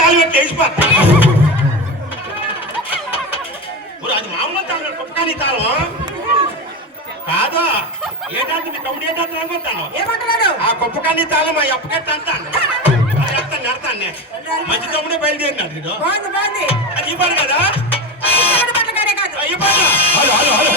తాళి పెట్టి వేసిపో. అది మామూలు తాళం, కుప్పకాని తాళం కాదు. ఏంటంటే మీ తమ్ముడు ఏంటంటే అనుకుంటాను. ఆ కుప్పకాని తాళం మా ఎప్పకెట్ట అంటాను. నడతాను మంచి తమ్ముడే బయలుదేరినాడు. అది ఇవ్వడు కదా. ఇవ్వడు. హలో హలో హలో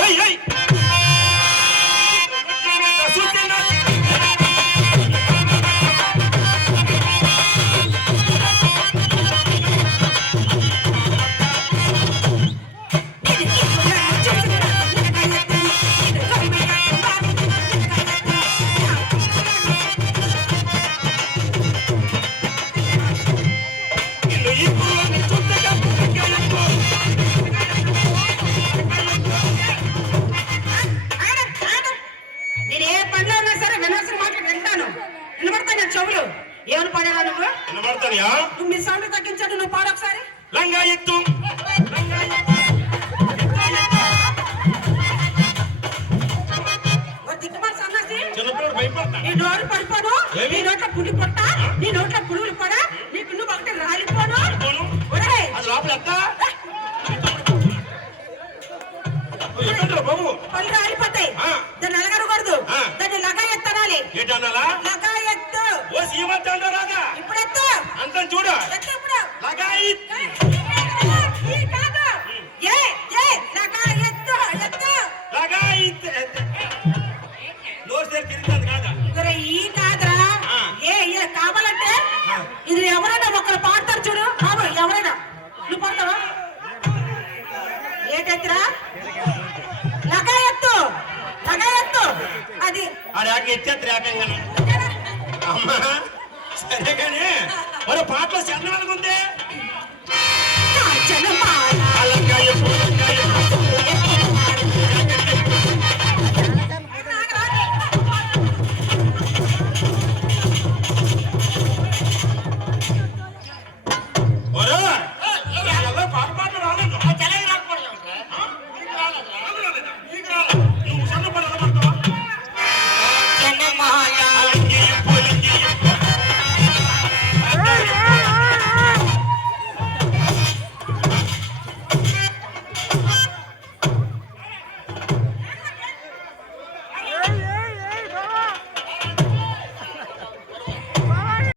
ఏమని పాడారా నువ్వు? వినబడతాయా? నువ్వు మీ సౌండ్ తగ్గించాడు. నువ్వు పాడు ఒకసారి. లంగా ఎత్తు నీ నోరు పడిపోను, నీ నోట్లో పులి పొట్ట, నీ నోట్లో పురుగులు పడా, నీకు నువ్వు ఒకటి రాలిపోను. బాబు పళ్ళు రాలిపోతాయి. దాన్ని అలగరకూడదు. దాన్ని లగా ఎత్తనాలి. లగా ఎత్తు. ఇప్పుడు అంతా చూడు. లగా ఈ కాదురా. కావాలంటే ఇది ఎవరైనా ఒకరు పాడతారు చూడు. బాబు ఎవరైనా నువ్వు పాడతావా? ఏంటెత్తురా? లగా ఎత్తు, లగా ఎత్తు. అది ఎత్తేత్త అమ్మా. సరే కానీ మరి పాటలో చంద్రబాబు